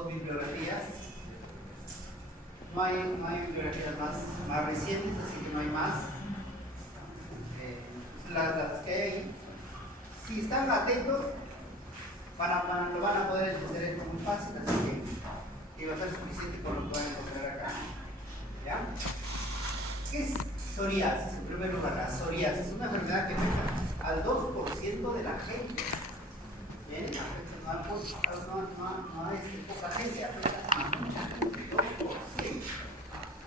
dos bibliografías. No hay bibliografías más recientes, así que no hay más. Las que hay, si están atentos, lo van a poder entender esto muy fácil, así que va a ser suficiente con lo que van a encontrar acá. ¿Ya? ¿Qué es psoriasis? En primer lugar, la psoriasis es una enfermedad que afecta al 2% de la gente. ¿Bien? No es poca gente, afecta a mucha gente, 2%.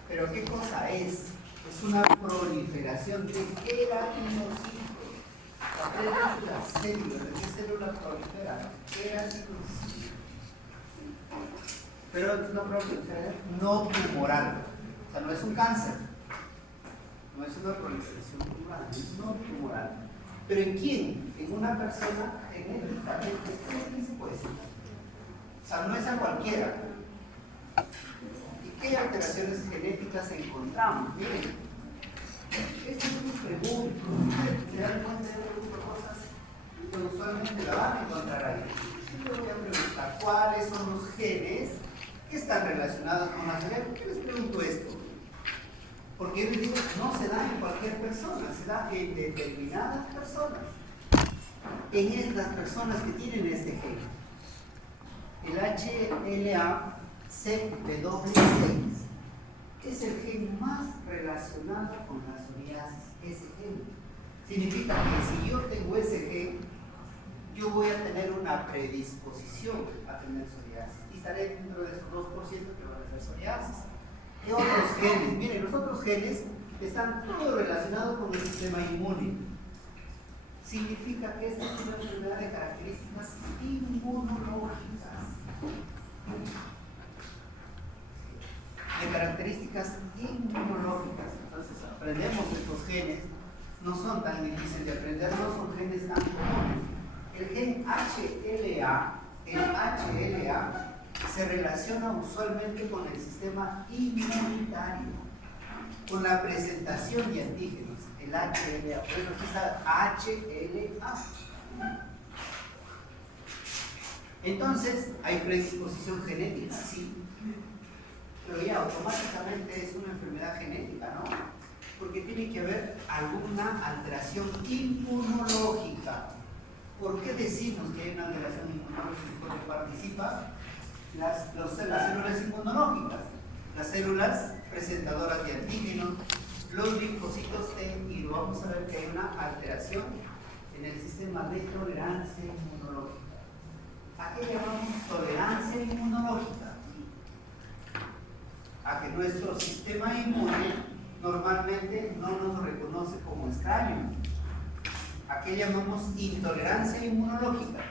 Pero ¿qué cosa es? Es una proliferación de queratinocitos. La célula, ¿de qué célula prolifera? Queratinocitos. Pero es una proliferación no tumoral. O sea, no es un cáncer. No es una proliferación tumoral, es no tumoral. ¿Pero en quién? En una persona genéticamente. ¿Qué se puede decir? O sea, no es a cualquiera. ¿Y qué alteraciones genéticas encontramos? Miren, esta es mi pregunta. ¿Se dan cuenta de este cosas que usualmente la van a encontrar ahí? Yo les voy a preguntar cuáles son los genes que están relacionados con la psoriasis. ¿Por qué les pregunto esto? Porque yo les digo, no se da en cualquier persona, se da en determinadas personas. En estas personas que tienen este gen. El HLA-CW6 es el gen más relacionado con la psoriasis, ese gen. Significa que si yo tengo ese gen, yo voy a tener una predisposición a tener psoriasis y estaré dentro de esos 2% que van a tener psoriasis. ¿Qué otros genes? Miren, los otros genes están todos relacionados con el sistema inmune. Significa que esta es una enfermedad de características inmunológicas. De características inmunológicas. Entonces, aprendemos estos genes, no son tan difíciles de aprender, no son genes tan comunes. El gen HLA, se relaciona usualmente con el sistema inmunitario, con la presentación de antígenos, el HLA, por eso aquí está HLA. Entonces, ¿hay predisposición genética? Sí, pero ya automáticamente es una enfermedad genética, ¿no? Porque tiene que haber alguna alteración inmunológica. ¿Por qué decimos que hay una alteración inmunológica? Porque participan las células inmunológicas, las células presentadoras de antígenos, los linfocitos T, y vamos a ver que hay una alteración en el sistema de tolerancia inmunológica. ¿A qué llamamos tolerancia inmunológica? A que nuestro sistema inmune normalmente no nos reconoce como extraño. ¿A qué llamamos intolerancia inmunológica?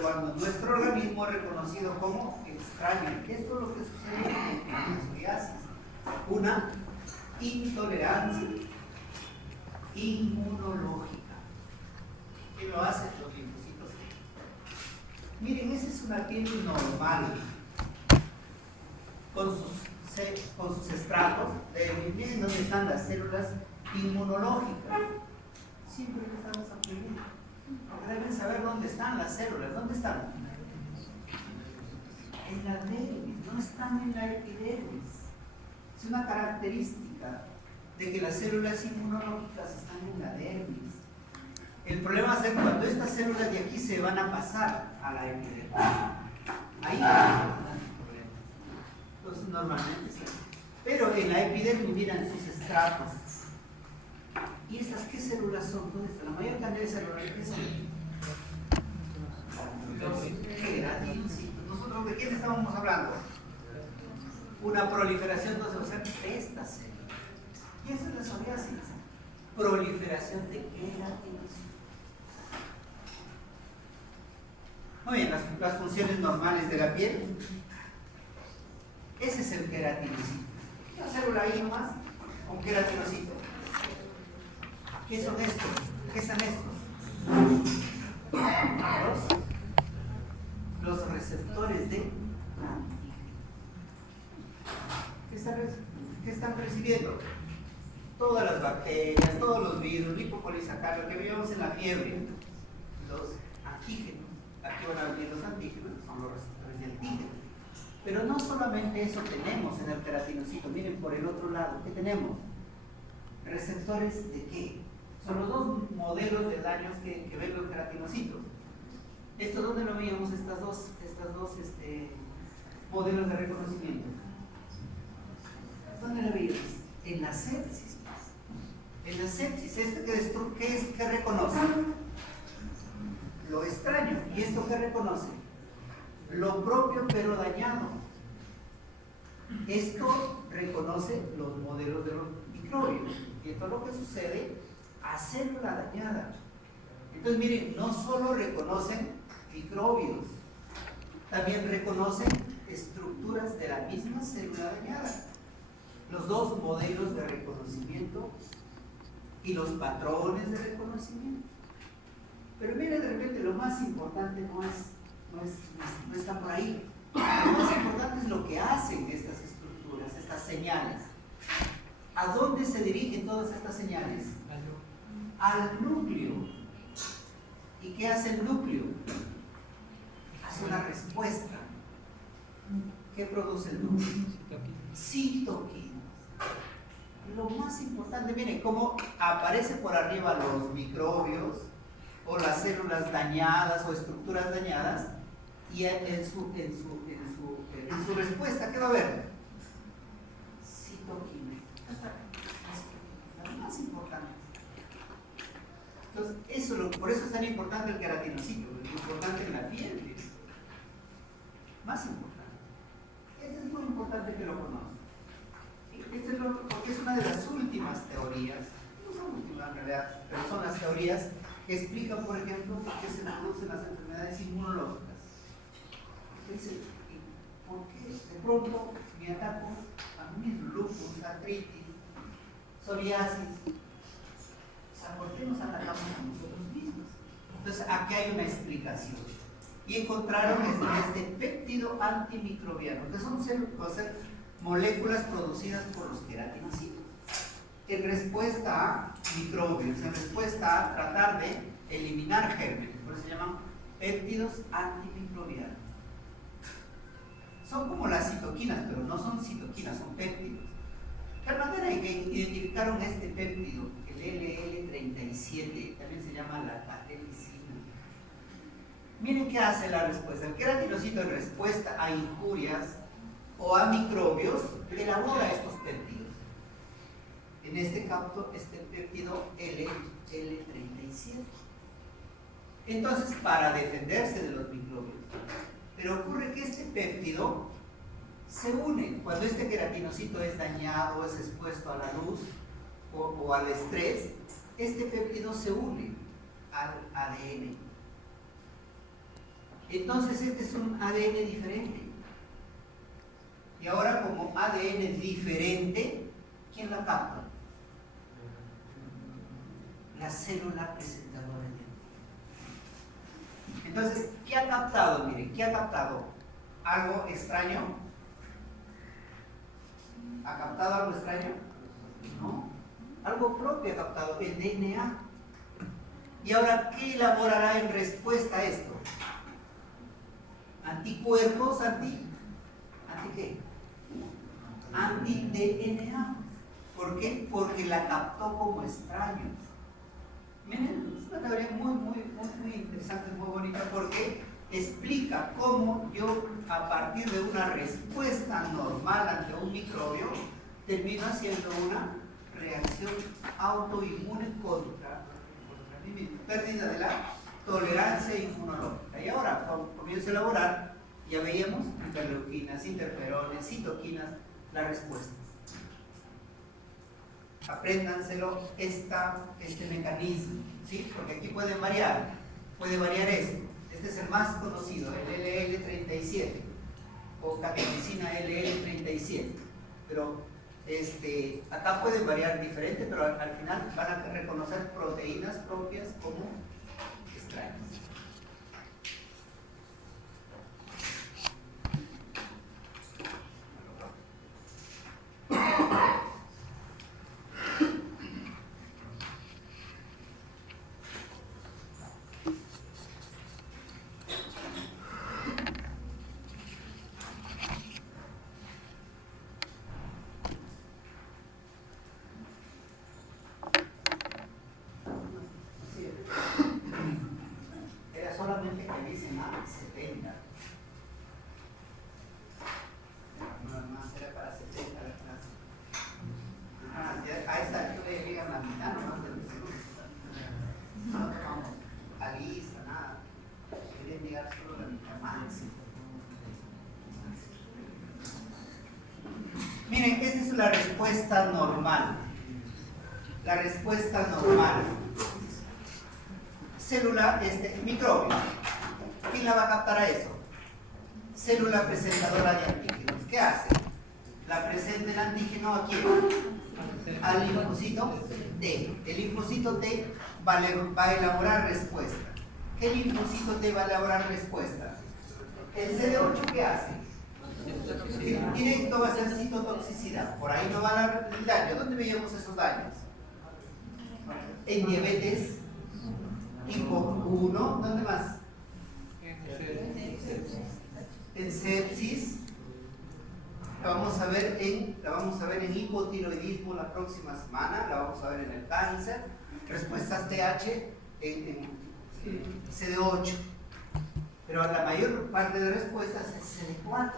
Cuando nuestro organismo es reconocido como extraño. Esto es lo que sucede en la psoriasis. Una intolerancia inmunológica. ¿Qué lo hace? Los linfocitos. Miren, esa es una piel normal, con sus estratos. Miren dónde están las células inmunológicas. Siempre que estamos aprendiendo. Porque deben saber dónde están las células. ¿Dónde están? En la dermis, no están en la epidermis. Es una característica de que las células inmunológicas están en la dermis. El problema es que cuando estas células de aquí se van a pasar a la epidermis, ahí va a tener un problema. Entonces normalmente sí. Pero en la epidermis miran sus estratos. ¿Y estas qué células son? ¿Dónde están? La mayor cantidad de células, ¿qué son? Los queratinocitos. ¿Nosotros de quién estábamos hablando? Una proliferación, entonces, o sea, de estas células. Y esa es la psoriasis. Proliferación de queratinocitos. Muy bien, las funciones normales de la piel. Ese es el queratinocito. Una célula ahí nomás, un queratinocito. ¿Qué son estos? ¿Qué son estos? Los receptores de antígenos. ¿Qué están recibiendo? Todas las bacterias, todos los virus, lipopolisacáridos que vivimos en la fiebre. Los antígenos. Aquí van a venir los antígenos, son son los receptores del tigre. Pero no solamente eso tenemos en el queratinocito. Miren, por el otro lado, ¿qué tenemos? ¿Receptores de qué? Son los dos modelos de daños que ven los queratinocitos. ¿Esto dónde lo veíamos? Estas dos modelos de reconocimiento. ¿Dónde lo veíamos? En la sepsis. En la sepsis, ¿qué reconoce? Lo extraño. ¿Y esto qué reconoce? Lo propio pero dañado. Esto reconoce los modelos de los microbios. Y esto es lo que sucede a célula dañada. Entonces miren, no solo reconocen microbios, también reconocen estructuras de la misma célula dañada. Los dos modelos de reconocimiento y los patrones de reconocimiento. Pero miren, de repente lo más importante no está por ahí. Lo más importante es lo que hacen estas estructuras, estas señales. ¿A dónde se dirigen todas estas señales? Al núcleo. ¿Y qué hace el núcleo? Hace una respuesta. ¿Qué produce el núcleo? Citoquinas. Lo más importante, miren cómo aparece por arriba los microbios o las células dañadas o estructuras dañadas, y en su respuesta, ¿qué va a haber? Citoquina. Lo más importante. Entonces, por eso es tan importante el queratinocito, es importante en la piel. Más importante. Esto es muy importante que lo conozcan. Porque es una de las últimas teorías, no son últimas en realidad, pero son las teorías que explican, por ejemplo, por qué se producen las enfermedades inmunológicas. Dice, ¿por qué de pronto me ataco a mí mismo? Lupus, artritis, psoriasis. O sea, ¿por qué nos atacamos a nosotros mismos? Entonces, aquí hay una explicación. Y encontraron este péptido antimicrobiano, que son moléculas producidas por los queratinocitos en respuesta a microbios, en respuesta a tratar de eliminar gérmenes. Por eso se llaman péptidos antimicrobianos. Son como las citoquinas, pero no son citoquinas, son péptidos. La manera en que identificaron este péptido, el LL37, también se llama la patelicina. Miren qué hace la respuesta. El queratinocito, en respuesta a injurias o a microbios, elabora estos péptidos. En este caso, este péptido LL37. Entonces, para defenderse de los microbios. Pero ocurre que este péptido se une. Cuando este queratinocito es dañado, es expuesto a la luz o al estrés, este péptido se une al ADN. Entonces, este es un ADN diferente. Y ahora, como ADN diferente, ¿quién la capta? La célula presentadora de antígeno. Entonces, ¿qué ha captado? Miren, ¿qué ha captado? ¿Algo extraño? ¿Ha captado algo extraño? No. Algo propio ha captado, el DNA. Y ahora, ¿qué elaborará en respuesta a esto? Anticuerpos, ¿anti qué? Anti-DNA. ¿Por qué? Porque la captó como extraño. Miren, es una teoría muy interesante, muy bonita, porque explica cómo yo, a partir de una respuesta normal ante un microbio, termino haciendo una reacción autoinmune contra mí mismo, pérdida de la tolerancia inmunológica. Y ahora comienzo a elaborar, ya veíamos, interleuquinas, interferones, citoquinas, las respuestas. Apréndanselo este mecanismo, ¿sí? Porque aquí puede variar esto. Este es el más conocido, el LL37 o catequicina LL37, pero acá pueden variar diferente, pero al final van a reconocer proteínas propias como extrañas. a 70. Más era para 70 la clase. A esta altura ya llegan la mitad nomás del segundo. No tomamos a lista, nada. Querían llegar solo a la mitad máximo. Miren, esta es la respuesta normal. La respuesta normal. Célula, microbio. ¿Quién la va a captar a eso? Célula presentadora de antígenos. ¿Qué hace? La presenta el antígeno ¿a quién? Al linfocito T. El linfocito T va a elaborar respuesta. ¿Qué linfocito T va a elaborar respuesta? El CD8, ¿qué hace? Directo va a ser citotoxicidad. Por ahí no va a dar el daño. ¿Dónde veíamos esos daños? En diabetes tipo 1. ¿Dónde más? En sepsis. La vamos a ver en hipotiroidismo la próxima semana. La vamos a ver en el cáncer. Respuestas TH en CD8. Pero la mayor parte de respuestas es CD4.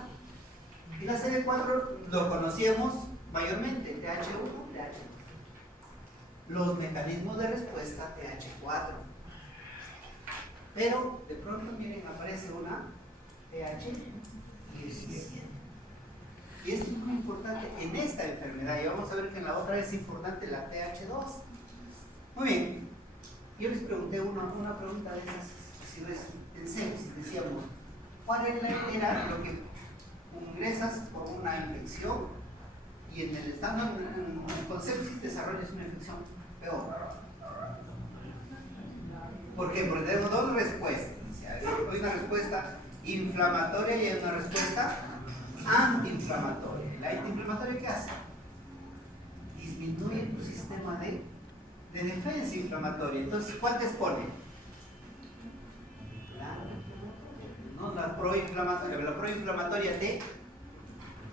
Y la CD4 lo conocíamos mayormente, TH1, TH2. Los mecanismos de respuesta TH4. Pero de pronto, miren, aparece una TH17. Y esto es muy importante en esta enfermedad. Y vamos a ver que en la otra es importante la TH2. Muy bien. Yo les pregunté una pregunta de esas, si en sepsis, decíamos, ¿cuál era lo que ingresas por una infección y en el estado con sepsis desarrollas una infección peor? ¿Por qué? Porque tenemos dos respuestas. Hay una respuesta inflamatoria y hay una respuesta antiinflamatoria. ¿La antiinflamatoria qué hace? Disminuye tu sistema de defensa inflamatoria. Entonces, ¿cuál te expone? No, la proinflamatoria. La proinflamatoria te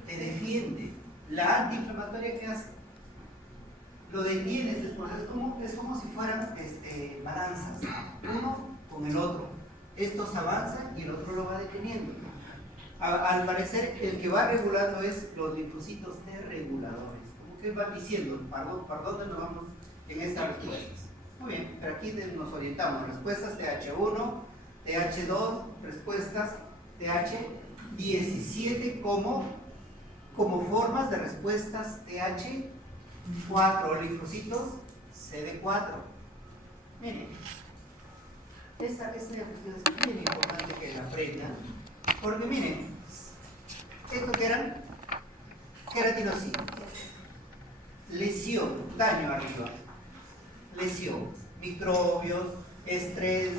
defiende. La antiinflamatoria, ¿qué hace? Lo detiene. Es como si fueran balanzas, uno con el otro. Estos avanzan y el otro lo va deteniendo. Al parecer, el que va regulando es los linfocitos T reguladores. Como que van diciendo, ¿para dónde nos vamos en estas respuestas? Muy bien, pero aquí nos orientamos. Respuestas TH1, TH2, respuestas TH17 como formas de respuestas TH4, linfocitos CD4. Miren, esta cuestión es bien importante que la aprendan, porque miren, esto que eran queratinocitos, lesión, daño arriba, lesión, microbios, estrés,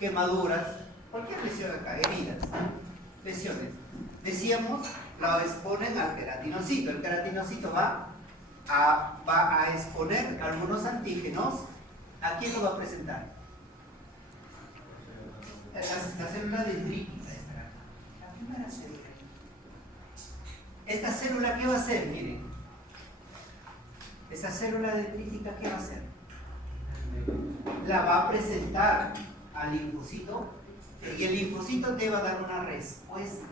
quemaduras, cualquier lesión acá, heridas, lesiones. Decíamos, la exponen al queratinocito. El queratinocito va a exponer algunos antígenos. ¿A quién lo va a presentar? La célula dendrítica, la primera célula. ¿Esta célula qué va a hacer? Miren, esa célula dendrítica ¿qué va a hacer? La va a presentar al linfocito y el linfocito T va a dar una respuesta.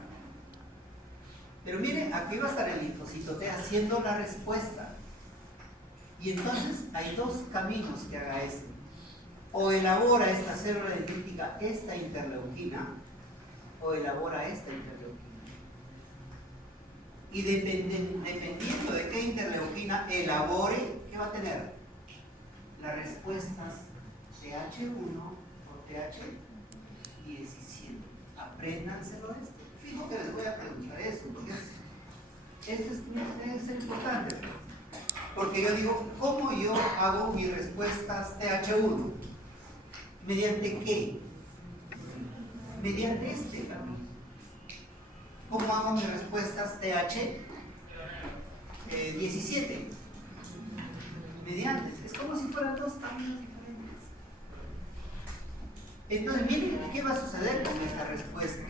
Pero miren, aquí va a estar el linfocito T haciendo la respuesta. Y entonces hay dos caminos que haga esto. O elabora esta célula dendrítica esta interleuquina, o elabora esta interleuquina. Y dependiendo de qué interleuquina elabore, ¿qué va a tener? Las respuestas TH1 o TH17. Apréndanselo esto. Fijo que les voy a preguntar eso, porque esto debe ser importante. Porque yo digo, ¿cómo yo hago mis respuestas TH1? ¿Mediante qué? Mediante este camino. ¿Cómo hago mis respuestas TH17? Mediante. Es como si fueran dos caminos diferentes. Entonces, miren, ¿qué va a suceder con estas respuestas?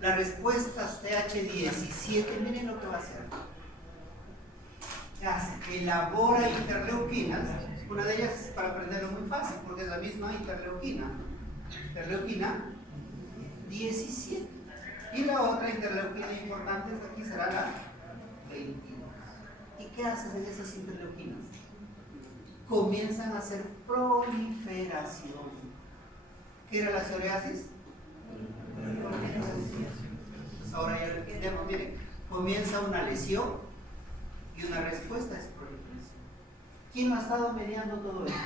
Las respuestas TH17, miren lo que va a hacer. ¿Qué hace? Elabora interleuquinas. Una de ellas es para aprenderlo muy fácil, porque es la misma interleuquina. Interleuquina 17. Y la otra interleuquina importante aquí será la 22. ¿Y qué hacen en esas interleuquinas? Comienzan a hacer proliferación. ¿Qué era la psoriasis? Ahora ya lo entendemos, miren, comienza una lesión y una respuesta es proliferación. ¿Quién ha estado mediando todo esto?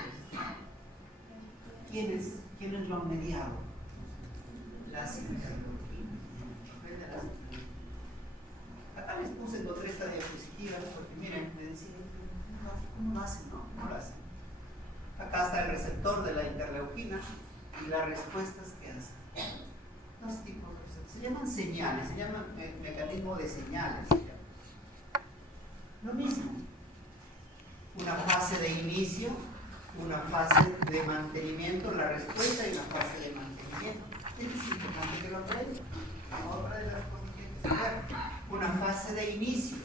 ¿Quiénes lo han mediado? Las interleuquinas. Acá les puse en otra esta diapositiva porque miren, me decían, ¿cómo lo hacen? No, ¿cómo lo hacen? Acá está el receptor de la interleuquina y las respuestas que hacen. Dos tipos de receptores. Se llaman señales, se llaman mecanismo de señales. Lo mismo. Una fase de inicio, una fase de mantenimiento, la respuesta y una fase de mantenimiento. Es importante que lo aprendan. Otra de las cosas que hay que saber. Una fase de inicio,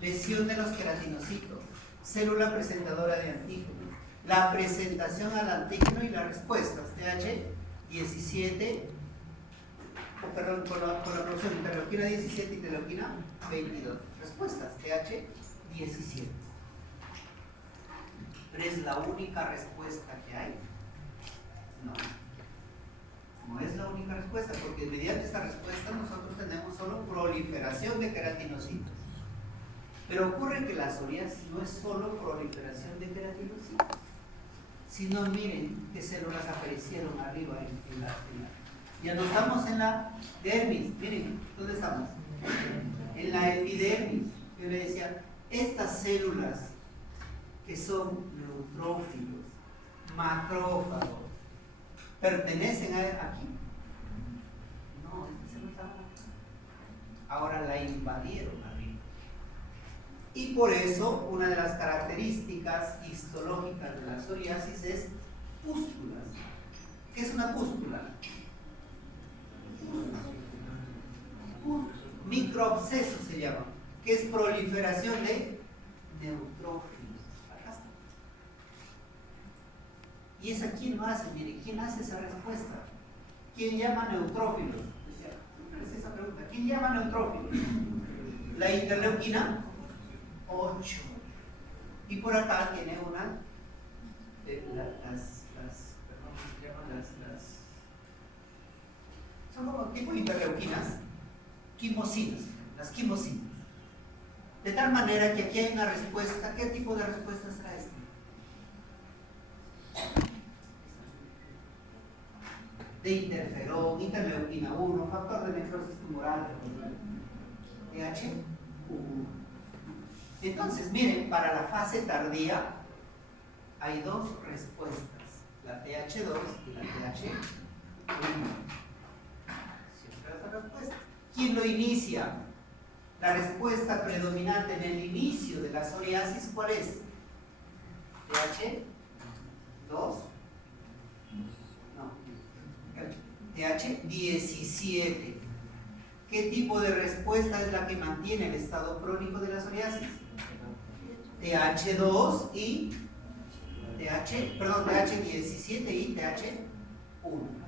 lesión de los queratinocitos, célula presentadora de antígeno, la presentación al antígeno y las respuestas, TH17, perdón, con la producción interleuquina 17 y interleuquina 22. Respuestas, TH17. ¿Pero es la única respuesta que hay? No. No es la única respuesta, porque mediante esta respuesta nosotros tenemos solo proliferación de queratinocitos. Pero ocurre que la psoriasis no es solo proliferación de queratinocitos, sino miren qué células aparecieron arriba en la. Ya no estamos en la dermis, miren, ¿dónde estamos? En la epidermis. Yo le decía, estas células que son neutrófilos, macrófagos, ¿pertenecen aquí? No, estas células estaban aquí. Ahora la invadieron arriba. Y por eso, una de las características histológicas de la psoriasis es pústulas. ¿Qué es una pústula? Microabsceso se llama, que es proliferación de neutrófilos. Acá está. ¿Y esa quién lo hace? Mire, ¿quién hace esa respuesta? ¿Quién llama neutrófilos? Siempre es esa pregunta. ¿Quién llama neutrófilos? La interleuquina 8. Y por acá tiene una son como tipo de interleuquinas, quimosinas, las quimosinas. De tal manera que aquí hay una respuesta. ¿Qué tipo de respuesta será esta? De interferón, interleuquina 1, factor de necrosis tumoral, TH1. Entonces, miren, para la fase tardía hay dos respuestas, la TH2 y la TH1. Respuesta. ¿Quién lo inicia? La respuesta predominante en el inicio de la psoriasis, ¿cuál es? TH2, no, TH17. ¿Qué tipo de respuesta es la que mantiene el estado crónico de la psoriasis? TH2 y TH17 y TH1.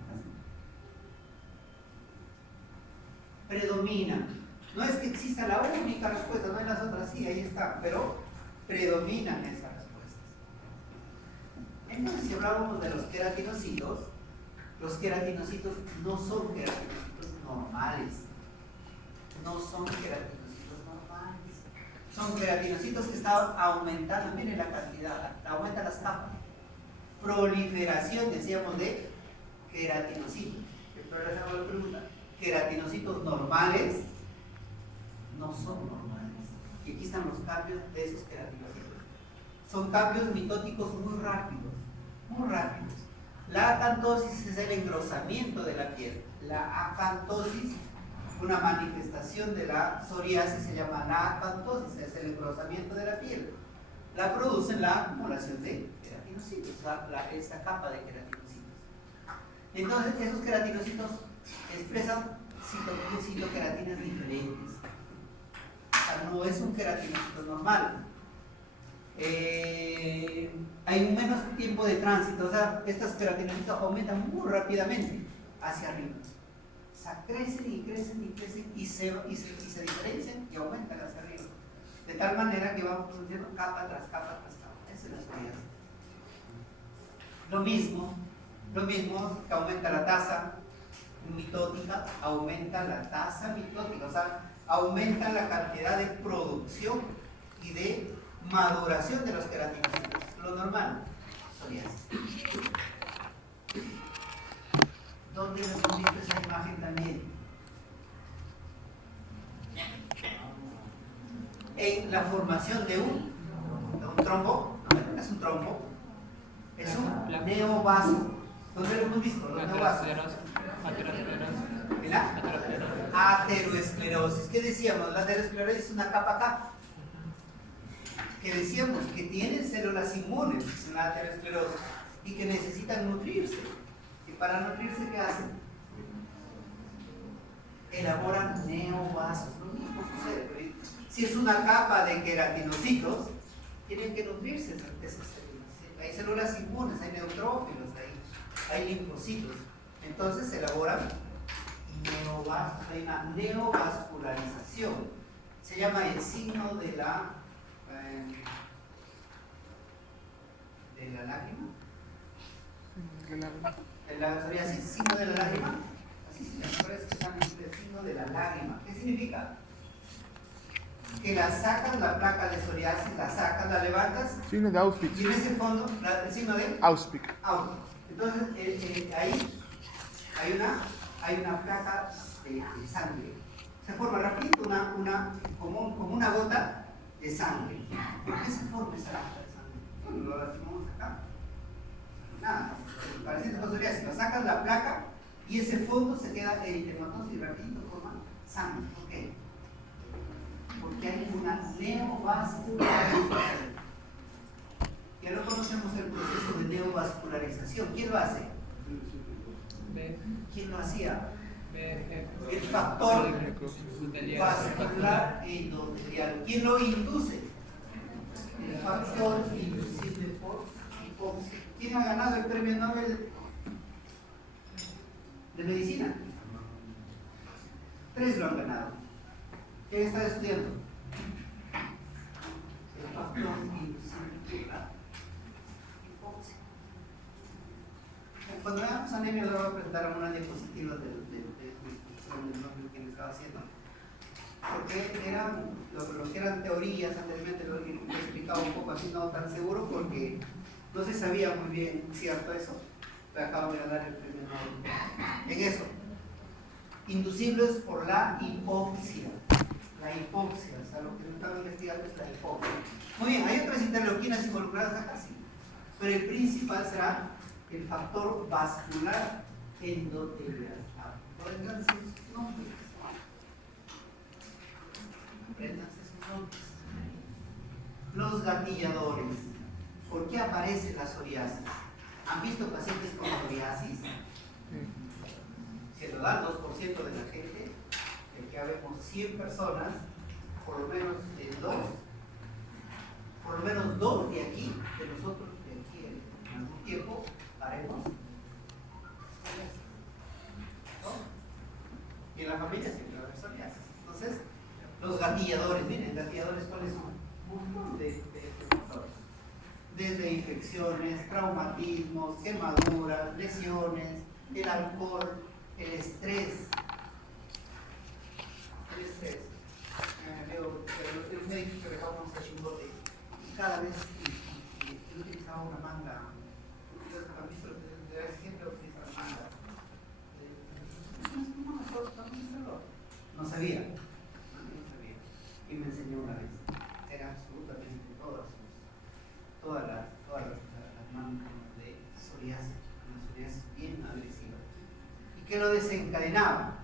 Predomina. No es que exista la única respuesta, no hay las otras, sí, ahí está, pero predominan esas respuestas. Entonces, si hablábamos de los queratinocitos no son queratinocitos normales. No son queratinocitos normales. Son queratinocitos que están aumentando, miren la cantidad, aumenta las capas. Proliferación, decíamos, de queratinocitos. Pero les hago la pregunta. Queratinocitos normales no son normales. Y aquí están los cambios de esos queratinocitos. Son cambios mitóticos muy rápidos, muy rápidos. La acantosis es el engrosamiento de la piel. La acantosis, una manifestación de la psoriasis, se llama la acantosis, es el engrosamiento de la piel. La produce la acumulación de queratinocitos, esta capa de queratinocitos. Entonces, esos queratinocitos expresan citoqueratinas diferentes. O sea, no es un queratinocito normal. Hay un menos tiempo de tránsito, o sea, estas queratinocitos aumentan muy rápidamente hacia arriba. O sea, crecen y crecen y crecen y se diferencian y aumentan hacia arriba. De tal manera que vamos produciendo capa tras capa tras capa. Esa es la psoriasis. Lo mismo que aumenta la tasa mitótica, aumenta la tasa mitótica, o sea, aumenta la cantidad de producción y de maduración de los queratinocitos. Lo normal, psoriasis. ¿Dónde hemos visto esa imagen también? En la formación de un trombo. No es un trombo, es un neovaso. ¿Dónde lo hemos visto? Los neovasos. ¿La? Ateroesclerosis. ¿Qué decíamos? La ateroesclerosis es una capa acá. Que decíamos que tienen células inmunes en la ateroesclerosis y que necesitan nutrirse. Y para nutrirse, ¿qué hacen? Elaboran neovasos. Lo mismo sucede. Si es una capa de queratinocitos, tienen que nutrirse esas células. Hay células inmunes, hay neutrófilos, hay linfocitos. Entonces se elaboran neovasos, hay una neovascularización. Se llama el signo de la lágrima. La psoriasis, signo de la lágrima. Así se llama, pero es que están en el signo de la lágrima. ¿Qué significa? Que la sacas, la placa de psoriasis, la sacas, la levantas. Signo de Auschwitz. Y en ese fondo, el signo de Auschwitz. Entonces, ahí hay una placa de sangre. Se forma rapidito como una gota de sangre. ¿Por qué se forma esa gota de sangre? Lo lastimamos acá. Nada, parecido con psoriasis. Lo sacas la placa y ese fondo se queda eritematoso y rapidito forma sangre. ¿Por qué? Porque hay una neovascularización. Ya lo conocemos el proceso de neovascularización. ¿Quién lo hace? ¿Quién lo hacía? El factor vascular endotelial. ¿Quién lo induce? El factor inducible por hipoxia. ¿Quién ha ganado el premio Nobel de medicina? 3 lo han ganado. ¿Quién está estudiando? El factor inducible por la hipoxia. Cuando veamos anemia, le voy a presentar una diapositiva del que le estaba haciendo. Porque lo que eran teorías anteriormente, lo he explicado un poco así, no tan seguro, porque no se sabía muy bien cierto eso. Pero acabo de ganar el premio Nobel en eso. Inducibles por la hipoxia. La hipoxia, o sea, lo que estamos investigando es la hipoxia. Muy bien, hay otras interleuquinas involucradas acá, sí. Pero el principal será el factor vascular endotelial. Apréndanse sus nombres. Los gatilladores. ¿Por qué aparece la psoriasis? ¿Han visto pacientes con psoriasis? Se lo da el 2% de la gente. De que habemos 100 personas, por lo menos dos de aquí, de nosotros de aquí en algún tiempo, haremos. Y en la familia siempre va a haber psoriasis. Entonces, los gatilladores, miren, gatilladores, ¿cuáles son? Un montón de factores. Desde infecciones, traumatismos, quemaduras, lesiones, el alcohol, el estrés. El médico que dejaba un sachibote y cada vez que utilizaba una manga, siempre utilizaba mangas. No sabía. Y me enseñó una vez. Era absolutamente todas las mangas de psoriasis, una psoriasis bien agresiva. ¿Y qué lo desencadenaba?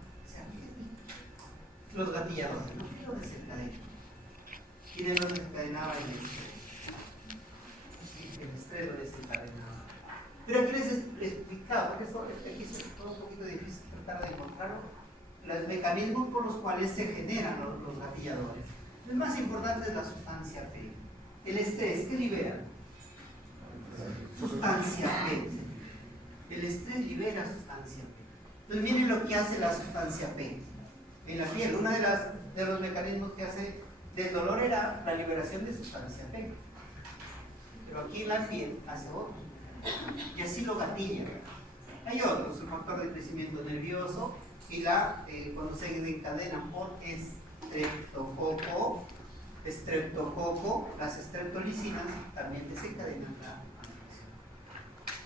Los gatilladores, ¿no? ¿Qué lo desencadenaba? ¿Quién lo desencadenaba? El estrés. Sí, el estrés lo desencadenaba. Pero aquí les explicaba, porque esto aquí es un poquito difícil tratar de encontrarlo, los mecanismos por los cuales se generan los gatilladores. El más importante es la sustancia P. El estrés, ¿qué libera? Sustancia P. El estrés libera sustancia P. Entonces miren lo que hace la sustancia P en la piel. Uno de los mecanismos que hace del dolor era la liberación de sustancia P. Pero aquí en la piel hace otro. Y así lo gatilla. Hay otros, el factor de crecimiento nervioso y cuando se encadenan por estreptococo, las estreptolicinas también desencadenan la.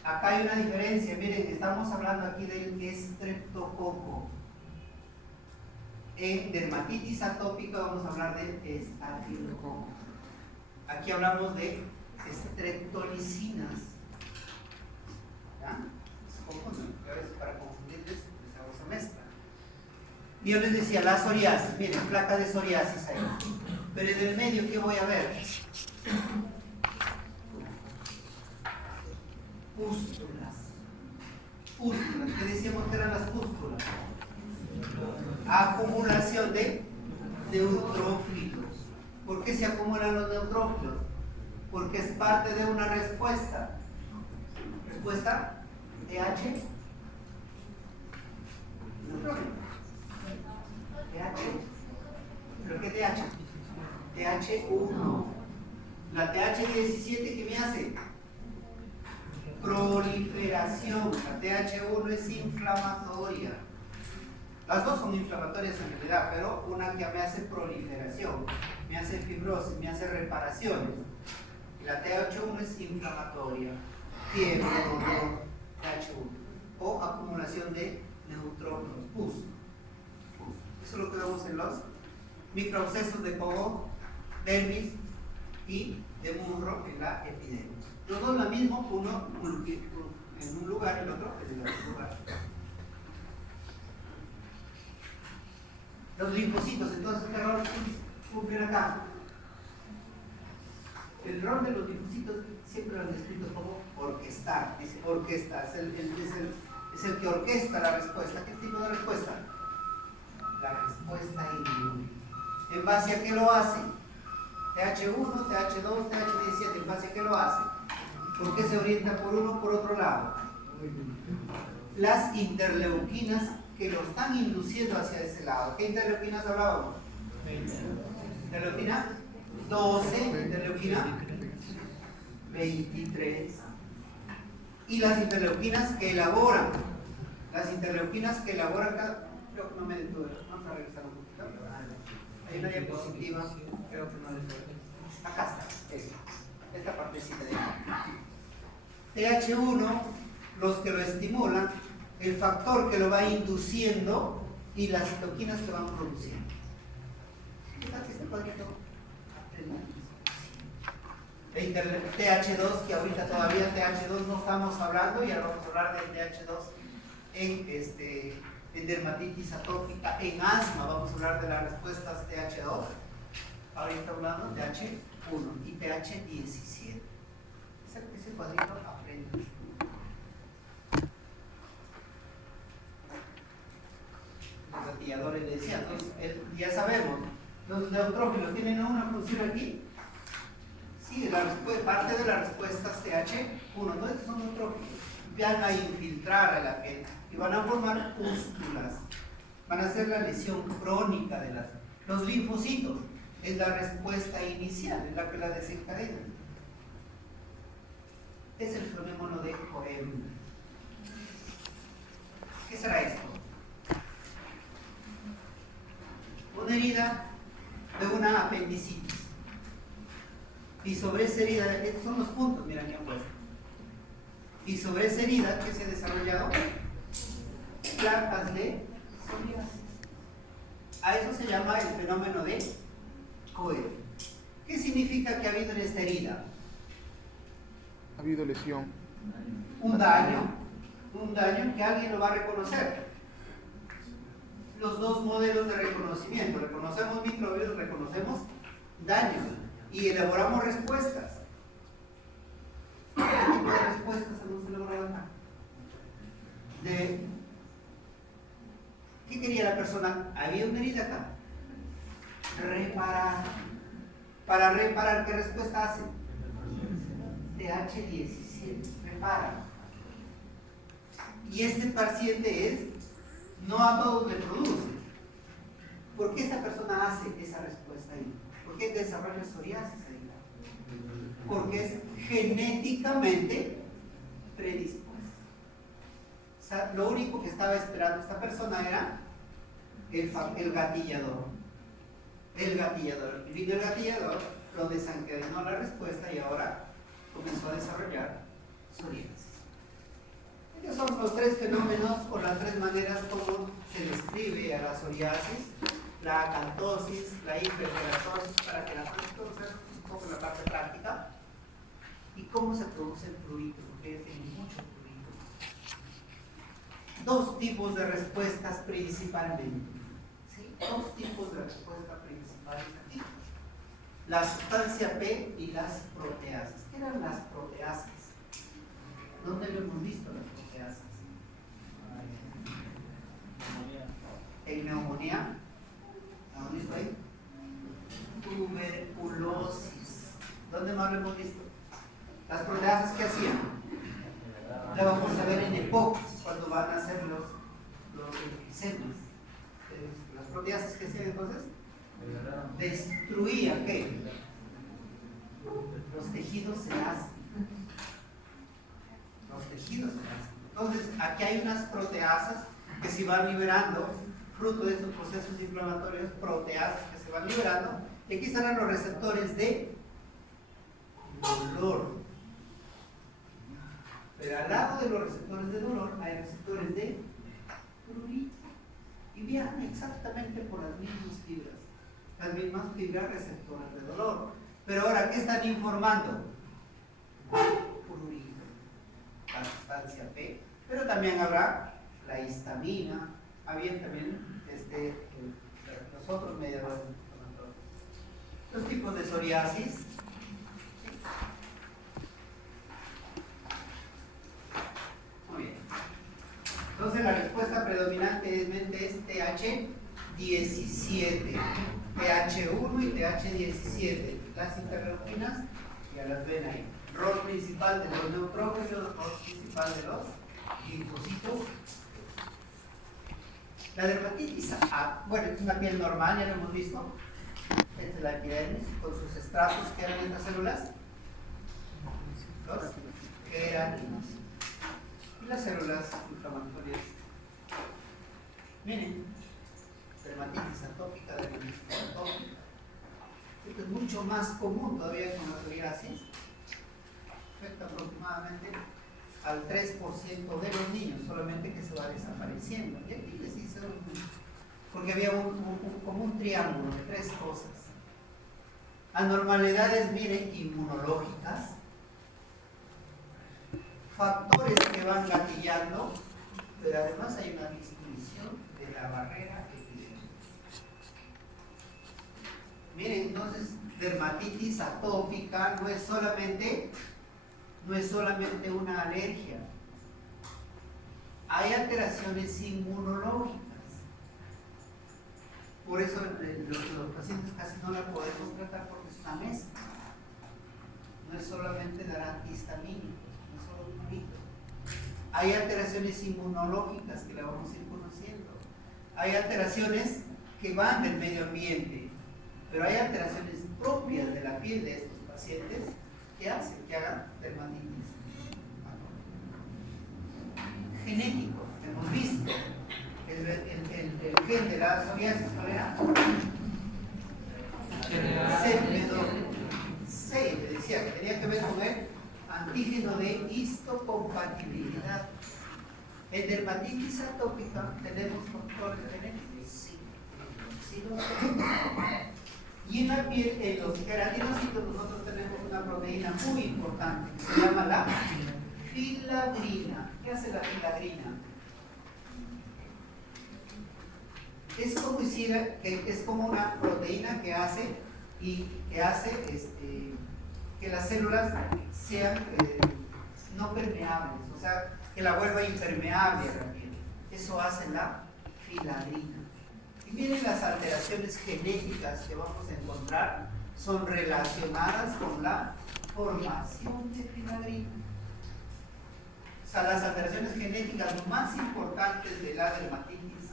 Acá hay una diferencia, miren, estamos hablando aquí del estreptococo. En dermatitis atópica vamos a hablar del estafilococo. Aquí hablamos de estreptolicinas. ¿Ya? Para confundirles, les hago esa mezcla. Y yo les decía, la psoriasis, miren, placa de psoriasis ahí. Pero en el medio, ¿qué voy a ver? Pústulas. Pústulas. ¿Qué decíamos que eran las pústulas? Acumulación de neutrófilos. ¿Por qué se acumulan los neutrófilos? Porque es parte de una respuesta. ¿Respuesta? TH. Neutrófilo. TH. ¿Pero qué TH? TH1. La TH17, ¿qué me hace? Proliferación. La TH1 es inflamatoria. Las dos son inflamatorias en realidad, pero una que me hace proliferación, me hace fibrosis, me hace reparaciones. Y la TH1 es inflamatoria. Fiebre, dolor, TH1. O acumulación de neutrófilos, pus. Eso es lo que vemos en los microabscesos de Pogo, dermis y de musgo en la epidermis. Los dos lo mismo, uno en un lugar y el otro en el otro lugar. Los linfocitos, entonces, ¿qué rol cumplen acá? El rol de los linfocitos siempre lo han descrito como orquestar. Dice orquesta, es el que orquesta la respuesta. ¿Qué tipo de respuesta? La respuesta inmune. ¿En base a qué lo hace? TH1, TH2, TH17, ¿en base a qué lo hace? ¿Por qué se orienta por uno o por otro lado? Las interleuquinas que lo están induciendo hacia ese lado. ¿Qué interleuquinas hablábamos? Interleuquina 12, interleuquina 23. Y las interleuquinas que elaboran. Las interleuquinas que elaboran cada. Creo que no me detuve. Vamos a revisar un poquito. Hay una diapositiva. Creo que no detuve. Acá está. Esta partecita de acá. TH1, los que lo estimulan, el factor que lo va induciendo y las citoquinas que van produciendo. Fíjate este cuadrito. TH2, que ahorita todavía TH2 no estamos hablando, y ahora vamos a hablar del TH2 en dermatitis atópica, en asma vamos a hablar de las respuestas TH2. Ahorita hablando de TH1 y TH17. Ese cuadrito aprende. Los gatilladores le decían, entonces, ya sabemos, los neutrófilos tienen una función aquí. Sí, parte de las respuestas TH1, ¿no? Estos son neutrófilos. Van a infiltrar a la piel y van a formar pústulas. Van a hacer la lesión crónica de los linfocitos. Es la respuesta inicial, es la que la desencadena. Es el fenómeno de Cohen. ¿Qué será esto? Una herida de una apendicitis. Y sobre esa herida, estos son los puntos, mira aquí han puesto. Y sobre esa herida, ¿qué se ha desarrollado? Placas de psoriasis. A eso se llama el fenómeno de Cohen. ¿Qué significa que ha habido en esta herida? Ha habido lesión. Un daño que alguien lo va a reconocer. Los dos modelos de reconocimiento. Reconocemos microbios, reconocemos daños y elaboramos respuestas. ¿Qué tipo de respuestas hemos elaborado acá? ¿Qué quería la persona? Había una herida acá. Reparar. Para reparar, ¿qué respuesta hace? TH17. Repara. Y este paciente es no a todos le produce. ¿Por qué esta persona hace esa respuesta ahí? ¿Por qué desarrolla psoriasis ahí? Porque es genéticamente predispuesta. O sea, lo único que estaba esperando esta persona era el gatillador. El gatillador. Y vino el gatillador, lo desencadenó la respuesta y ahora comenzó a desarrollar psoriasis. Estos son los tres fenómenos o las tres maneras como se describe a la psoriasis, la acantosis, la hiperkeratosis, para que la puedan conocer un poco en la parte práctica, y cómo se produce el prurito, porque tiene mucho prurito. Dos tipos de respuestas principalmente. ¿Sí? Dos tipos de respuestas principales aquí. La sustancia P y las proteasas. ¿Qué eran las proteasas? ¿Dónde lo hemos visto las proteasas? En neumonía. ¿Lo hemos visto ahí? Tuberculosis. ¿Dónde más lo hemos visto? Las proteasas, ¿qué hacían? La vamos a ver en EPOC, cuando van a hacer los efixemas. Las proteasas, ¿qué hacían entonces? Destruían, ¿qué? Los tejidos elásticos. Los tejidos elásticos. Entonces, aquí hay unas proteasas que se van liberando, fruto de estos procesos inflamatorios, proteasas que se van liberando, y aquí estarán los receptores de dolor. Pero al lado de los receptores de dolor hay receptores de prurito, y viajan exactamente por las mismas fibras receptoras de dolor. Pero ahora, ¿qué están informando? Prurito, la sustancia P, pero también habrá la histamina, había también los otros mediadores inflamatorios. Los tipos de psoriasis. Muy bien. Entonces la respuesta predominantemente es TH17, TH1 y TH17. Las interleuquinas ya las ven ahí. Rol principal de los neutrófilos, rol principal de los linfocitos. La dermatitis bueno, es una piel normal, ya lo hemos visto. Esta es la epidermis con sus estratos. ¿Qué eran estas células? Los queratinos. Y las células inflamatorias. Miren, dermatitis atópica, dermatitis atópica. Esto es mucho más común todavía con la psoriasis. Afecta aproximadamente al 3% de los niños, solamente que se va desapareciendo. Y aquí les hice porque había como un triángulo de tres cosas. Anormalidades, miren, inmunológicas, factores que van gatillando, pero además hay una disminución de la barrera epidémica. Miren, entonces, dermatitis atópica no es solamente una alergia. Hay alteraciones inmunológicas. Por eso los pacientes casi no la podemos tratar porque es una mezcla. No es solamente dar antihistamínicos, no es solo prurito. Hay alteraciones inmunológicas que la vamos a ir conociendo. Hay alteraciones que van del medio ambiente, pero hay alteraciones propias de la piel de estos pacientes que hacen que hagan dermatitis. Genético, hemos visto el gen de la psoriasis, ¿cuál era? CP2. Le decía que tenía que ver con el antígeno de histocompatibilidad. En dermatitis atópica tenemos factores genéticos, sí. Sí, los tenemos. Y en la piel, en los queratinocitos, nosotros tenemos una proteína muy importante que se llama la filagrina. ¿Qué hace la filagrina? Es como una proteína que hace que las células sean no permeables, o sea, que la vuelva impermeable a la piel. Eso hace la filagrina. Y miren, las alteraciones genéticas que vamos a encontrar son relacionadas con la formación de filagrina. O sea, las alteraciones genéticas más importantes de la dermatitis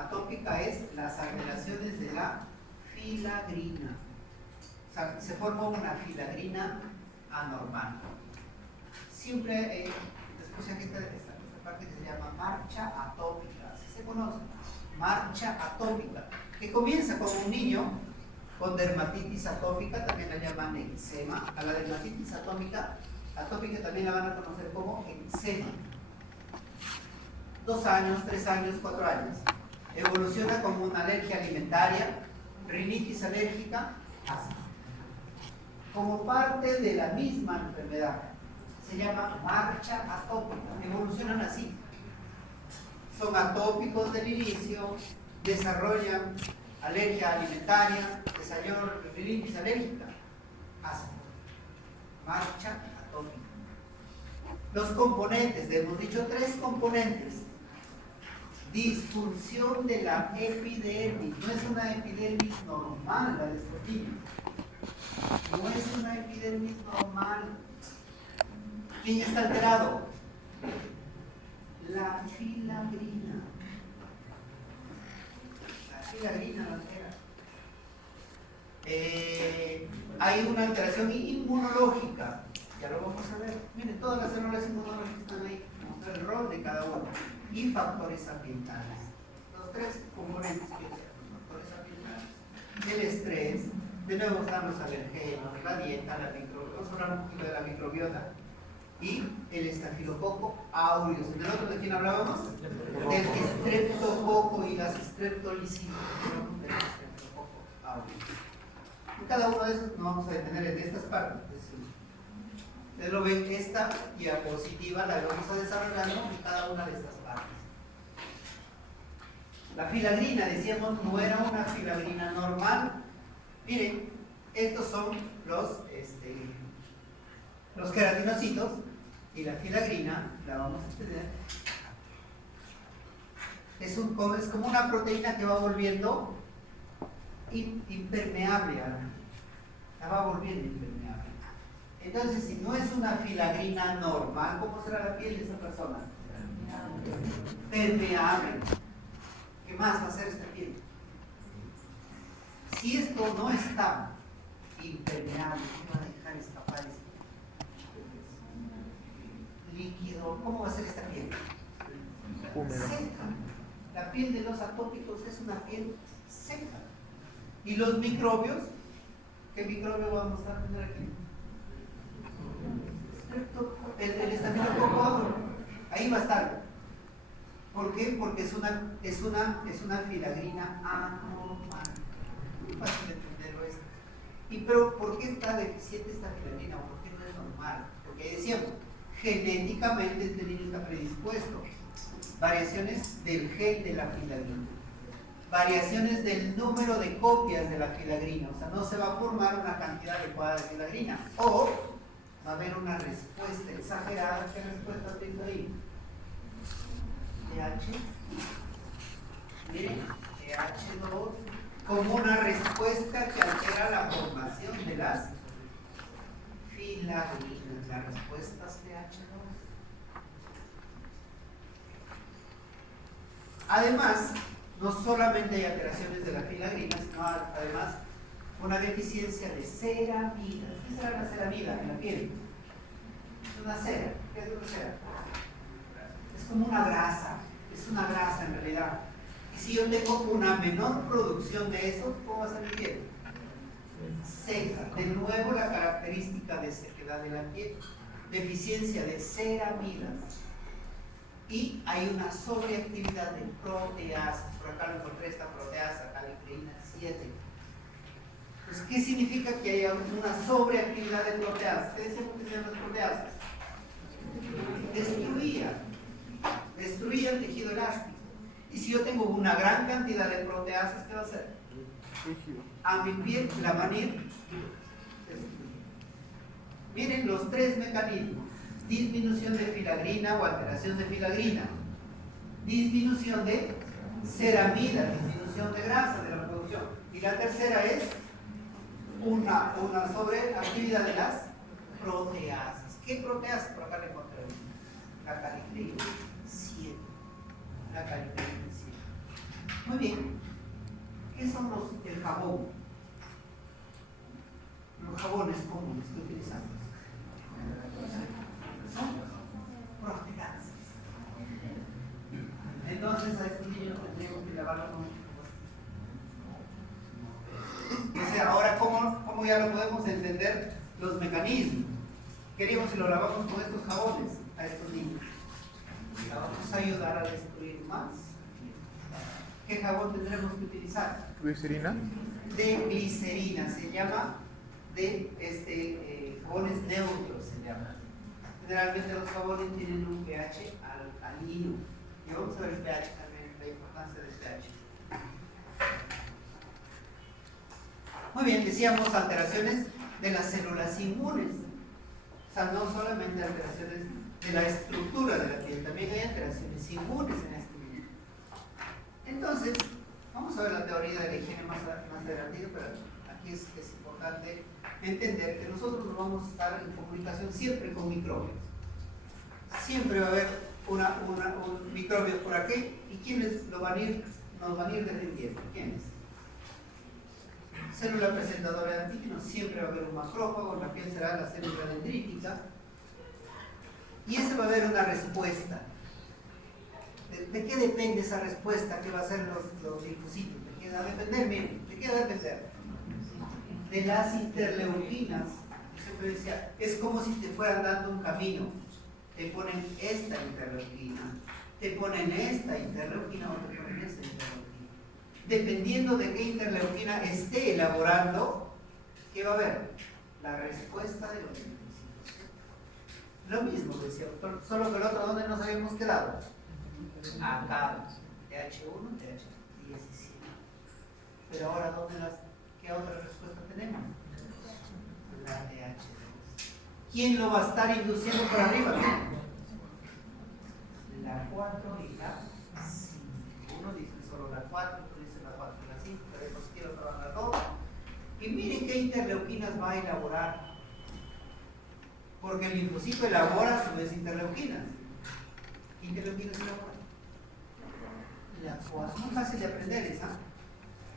atópica es las alteraciones de la filagrina. O sea, se forma una filagrina anormal. Siempre después aquí está esta parte que se llama marcha atópica, así se conoce, marcha atópica, que comienza con un niño con dermatitis atópica, también la llaman eczema. A la dermatitis atópica también la van a conocer como eczema. 2 años, 3 años, 4 años. Evoluciona como una alergia alimentaria, rinitis alérgica, asma. Como parte de la misma enfermedad. Se llama marcha atópica. Evolucionan así. Son atópicos del inicio, desarrollan alergia alimentaria, desarrollan rinitis alérgica, asma. Marcha atópica. Los componentes, hemos dicho 3 componentes. Disfunción de la epidermis. No es una epidermis normal la de estos niños. No es una epidermis normal. ¿Quién está alterado? La filagrina. La filagrina la altera. Hay una alteración inmunológica. Ya lo vamos a ver. Miren, todas las células inmunológicas están ahí. Mostrar el rol de cada uno. Y factores ambientales. Los 3 componentes que los factores ambientales. El estrés. De nuevo están los alergenos, la dieta, vamos a hablar un poquito de la microbiota. Y el estafilococo aureus. ¿En el otro de quién hablábamos? Del estreptococo y las streptolicinas. Del estreptococo aureus. En cada uno de esos nos vamos a detener en estas partes. Ustedes lo ven, esta diapositiva la vamos a desarrollar en cada una de estas partes. La filagrina, decíamos, no era una filagrina normal. Miren, estos son los queratinocitos y la filagrina la vamos a tener. Es como una proteína que va volviendo impermeable. La va volviendo impermeable. Entonces, si no es una filagrina normal, ¿cómo será la piel de esa persona? Permeable. ¿Qué más va a hacer esta piel? Si esto no está impermeable, ¿qué va a dejar escapar este líquido? ¿Cómo va a ser esta piel? Seca. La piel de los atópicos es una piel seca. ¿Y los microbios? ¿Qué microbio vamos a tener aquí? El estafilococo aureus. Ahí va a estar. ¿Por qué? Porque es una filagrina anormal. Muy fácil de entenderlo esto. Pero ¿por qué está deficiente esta filagrina? ¿O por qué no es normal? Porque decíamos, genéticamente este niño está predispuesto. Variaciones del gen de la filagrina. Variaciones del número de copias de la filagrina. O sea, no se va a formar una cantidad adecuada de filagrina. O va a haber una respuesta exagerada. ¿Qué respuesta tengo ahí? pH. Miren, pH2 como una respuesta que altera la formación de las filagrinas. Las respuestas pH2. Además, no solamente hay alteraciones de la filagrina, sino además una deficiencia de ceramidas. ¿Qué será la ceramida en la piel? Es una cera. ¿Qué es una cera? Es como una grasa. Es una grasa en realidad. Y si yo tengo una menor producción de eso, ¿cómo va a ser mi piel? Seca. De nuevo la característica de sequedad de la piel. Deficiencia de ceramidas. Y hay una sobreactividad de proteasas. Por acá lo encontré esta proteasa, calicreína 7. Pues, ¿qué significa que haya una sobreactividad de proteasas? ¿Qué decimos que sean las proteasas? Destruía el tejido elástico. Y si yo tengo una gran cantidad de proteasas, ¿qué va a hacer? A mi piel la van a ir destruyendo. Miren los 3 mecanismos. Disminución de filagrina o alteración de filagrina. Disminución de ceramida, disminución de grasa de la producción. Y la tercera es una sobreactividad de las proteasas. ¿Qué proteasas? Por acá le encontré. La calicreína 7. La calicreína 7. Muy bien. ¿Qué son el jabón? Los jabones comunes que utilizamos son practicantes. Entonces a estos niños tendríamos que lavarlos con o sea, ahora ¿cómo ya lo podemos entender los mecanismos? Queríamos si lo lavamos con estos jabones a estos niños. La vamos a ayudar a destruir más. ¿Qué jabón tendremos que utilizar? ¿Glicerina? De glicerina, se llama de jabones neutros, se llama. Generalmente los jabones tienen un pH alcalino. Y vamos a ver el pH también, la importancia del pH. Muy bien, decíamos alteraciones de las células inmunes. O sea, no solamente alteraciones de la estructura de la piel, también hay alteraciones inmunes en este nivel. Entonces, vamos a ver la teoría de la higiene más adelante, pero aquí es importante entender que nosotros nos vamos a estar en comunicación siempre con microbios. Siempre va a haber un microbios por aquí, y ¿quiénes nos van a ir defendiendo? ¿Quiénes? Célula presentadora de antígenos, siempre va a haber un macrófago, la piel será la célula dendrítica, y ese va a haber una respuesta. ¿De qué depende esa respuesta que va a ser los linfocitos? ¿De qué va a depender? Miren, ¿de qué va a depender? De las interleuquinas. Yo siempre decía, es como si te fueran dando un camino. Te ponen esta interleuquina, te ponen esta interleuquina o te ponen esta interleuquina. Dependiendo de qué interleuquina esté elaborando, ¿qué va a haber? La respuesta de los linfocitos. Lo mismo decía, solo que el otro, ¿dónde nos habíamos quedado? Acá, TH1, TH17. Pero ahora, ¿qué otra respuesta tenemos? La TH2. ¿Quién lo va a estar induciendo por arriba? La 4 y la 5. Uno dice solo la 4, otro dice la 4 y la 5, pero los quiero trabajar todo. Y miren qué interleuquinas va a elaborar. Porque el linfocito elabora a su vez interleuquinas. ¿Qué interleuquinas elabora? La 4. Muy fácil de aprender esa.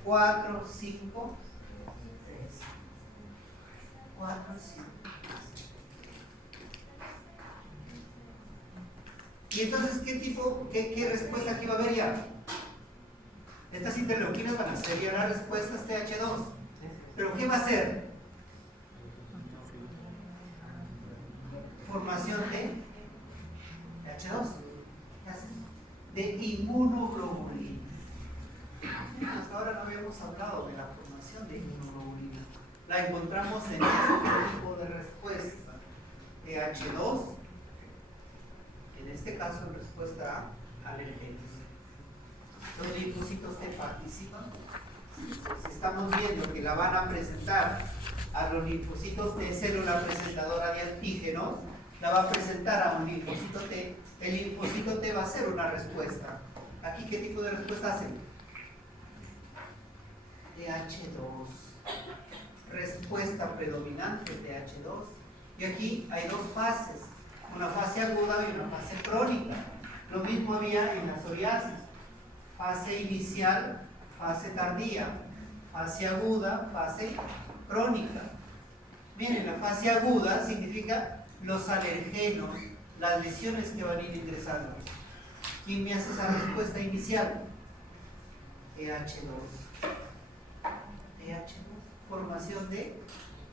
4, 5, 3. 4, 5, 3. Y entonces, ¿qué respuesta aquí va a haber ya? Estas interleuquinas van a ser ya las respuestas TH2. ¿Pero qué va a hacer? Formación de TH2. De inmunoglobulinas. Hasta ahora no habíamos hablado de la formación de inmunoglobulinas. La encontramos en este tipo de respuesta. TH2, en este caso en respuesta a alergenos. Los linfocitos T participan. Si estamos viendo que la van a presentar a los linfocitos T, célula presentadora de antígenos, la va a presentar a un linfocito T, el linfocito T va a hacer una respuesta. ¿Aquí qué tipo de respuesta hacen? TH2. Respuesta predominante TH2. Y aquí hay dos fases, una fase aguda y una fase crónica. Lo mismo había en la psoriasis. Fase inicial, fase tardía, fase aguda, fase crónica. Miren, la fase aguda significa los alergenos, las lesiones que van a ir ingresando. ¿Quién me hace esa respuesta inicial? TH2. TH2, formación de